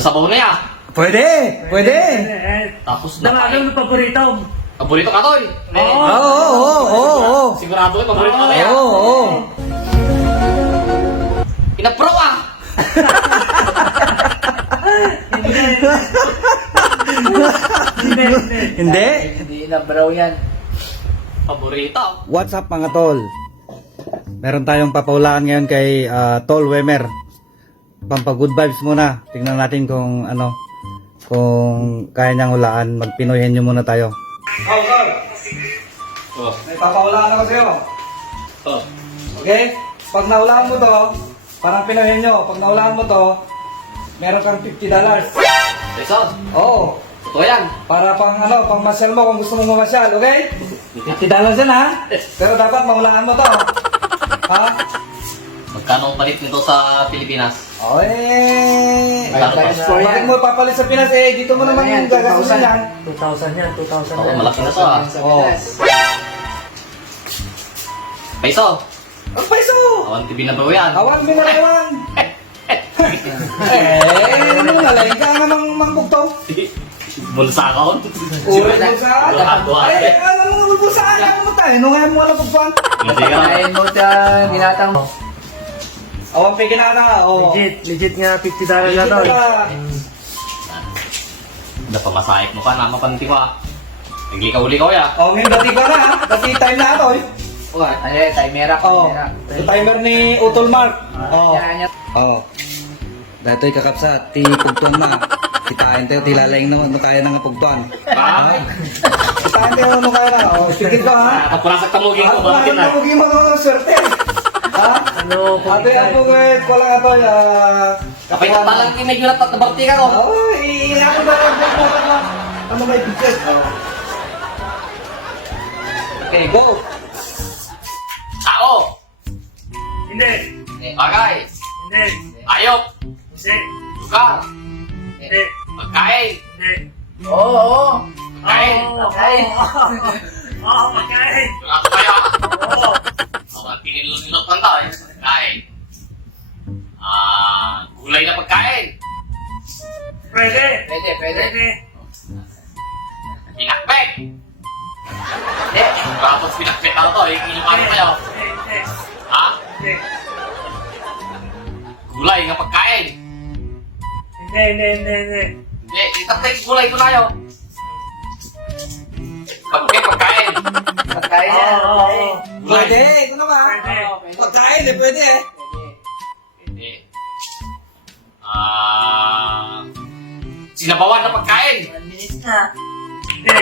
Sabaw na yan. Pwede! Pwede! Tapos Anong paborito? Paborito ka, Toy? Oo! Sigurado ko, paborito ka na yan. Oo! Inapro ah! Hindi? Hindi na bro yan. Paborito. What's up mga tol? Meron tayong papaulaan ngayon kay Tol Wemer. Pampa good vibes muna. Tingnan natin kung kung kaya niyang hulaan. Magpinoyhin niyo muna tayo. Oh. May papaulaan ako sa'yo. Oh. Okay? Pag nahulaan mo to, parang pinoyhin nyo. Pag nahulaan mo to, meron kang $50. Jason, Oo. totoo yan. Para pang masyal mo kung gusto mo mamasyal, okay? $50 yan ha? Pero dapat mahulaan mo to. Ha? Magkano ang palit nito sa Pilipinas? Okay. Bakit Bakit mo papalit sa Pinas eh? Dito mo naman yung gagastusin yan. 2,000 yan, 2,000 Oo, malaki na to ah. Oo. Peso, Ang peso! awan TV na ba yan? Awan mo na naman! Ano mo nalayin ka nga ng mangbugto? Bulsa ka Uri mo sa Duha. ay, alam mo mo sa akin mo tayo. Nung ngayon mo alam pagpuan. Hindi ka. Kain mo siya, binatang. Awan pigin na na. Oo. Legit nga $50 na to. Napamasahip mo pa, namapanti ko ah. Naglikaw-likaw ya. Oh, ngayon dati ka na. Dati time na ito eh. Ano yan, timera. Oh, yung timer ni Utol Mark. Oh. Yan, yan. Oo. Dito kakapsa, ti pugtuan na. Kitain tayo, tilalayang naman mo tayo ng pugtuan. Ba? Kitain tayo mo kaya na. O, pigil ka ha. Ako nasa kamugin ko, bakit na? Ano mo mo ng swerte? Ha? Ano, Ate, ako guys, wala nga to. Kapay na talang medyo na tabarti ka ko. Oo, ako ba yung ano ba yung picture? Okay, go. Tao. Hindi. Bagay. Hindi. Ayop. Hindi. Lugar. Hindi. Pagkain. Hindi. Oo. Pagkain. Pagkain. Oo, pagkain. Ako kaya. Oo. Ako ang pinilunod ng tao. Pagkain. Gulay na pagkain. Pwede. Pwede. Pinakbet. Tapos pinakbet ako to. Ilumanin kayo. Hindi. Ha? Hindi. Gulay na pagkain. Hindi. Hindi, itatay gulay ko tayo. Pagkain. Pagkain yan. Gulay. Pwede, ito naman. Pwede. Pagkain eh, pwede eh. Hindi. Sinabawan na pagkain. 1 minute na. Hindi.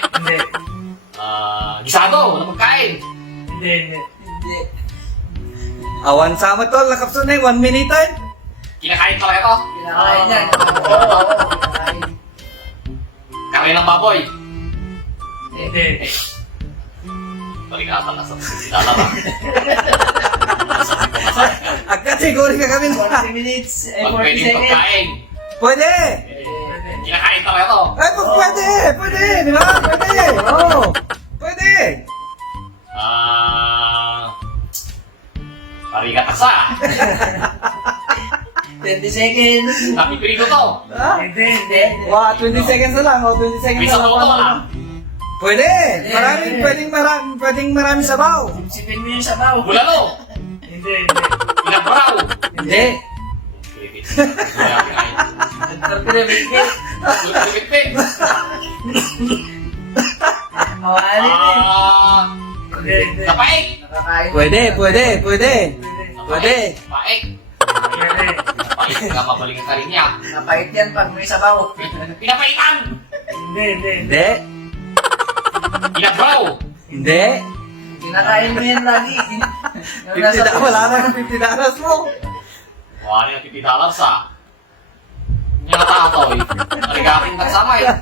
Hindi. Gisado na pagkain. Hindi. Awan sama tol, nakapso na 1 minute eh. Kinakain talaga to. Kinakain yan. Oo. Kinakain. Kakain ng baboy. Hindi. Baligatan na sa sinalala. Agad siguro ka kami na. 40 minutes. Pag 40 pwedeng seconds. pagkain. Pwede! Kinakain talaga to. Ay, pwede! Di ba? Pwede! Oo! Pwede! Parigatasa. 20 seconds. Napipirito to. Ha? Hindi. Wow, 20 seconds na lang. 20 seconds May na sabaw to lang. Pwede! Pwedeng maraming sabaw. Sipin mo yung sabaw. Bulalo. Hindi. Pinabraw. Hindi. Nagpapirabigit. Pipit. Mawali na eh. Hindi. Napaik. Nakakain. Pwede. Paik. Pwede. Paik ka mabaling ka rin niya. Napait yan pag may sabaw. Pinapaitan. Hindi. Hindi. Pinabraw. Hindi. Kinakain mo yan lagi. Wala na ng $50 mo. Wala na yung $50 ah. Hindi na tatoy. Naligating nagsama eh.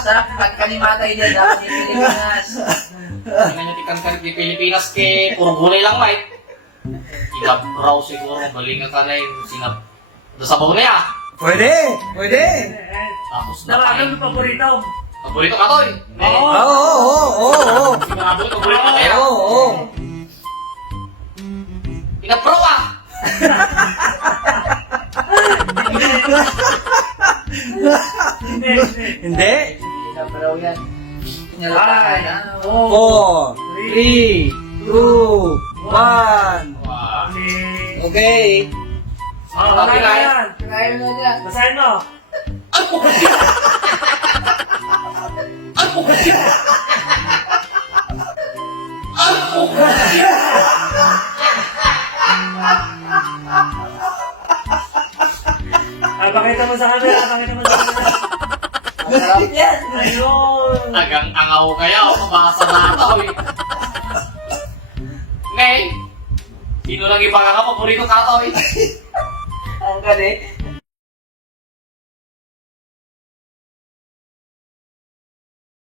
Sa pagkalimatay dyan, dapat yung Pilipinas. Hindi na tikan ka ni Pilipinas ke puro gulay lang mate. Pinabraw siguro. Balingan ka na yung sinab. Sabaw na yan. Pwede. Tapos Anong paborito? Paborito ka toy. Oo. Sigurado ko paborito ka kaya. Oo. Pinabraw ah. Hindi. Hirap raw yan. Ay, Ano? 4, 3, 2, 1. Wah. Okay. Oh, wala na yan. Kinain mo niya. Basahin mo. Pakita mo sa camera, pakita mo sa camera. Masarap yan. Ayun. Tagang angaw kaya o mabasa na ito eh. Ngay, sino lang ibang paborito ka to eh? Ang galing.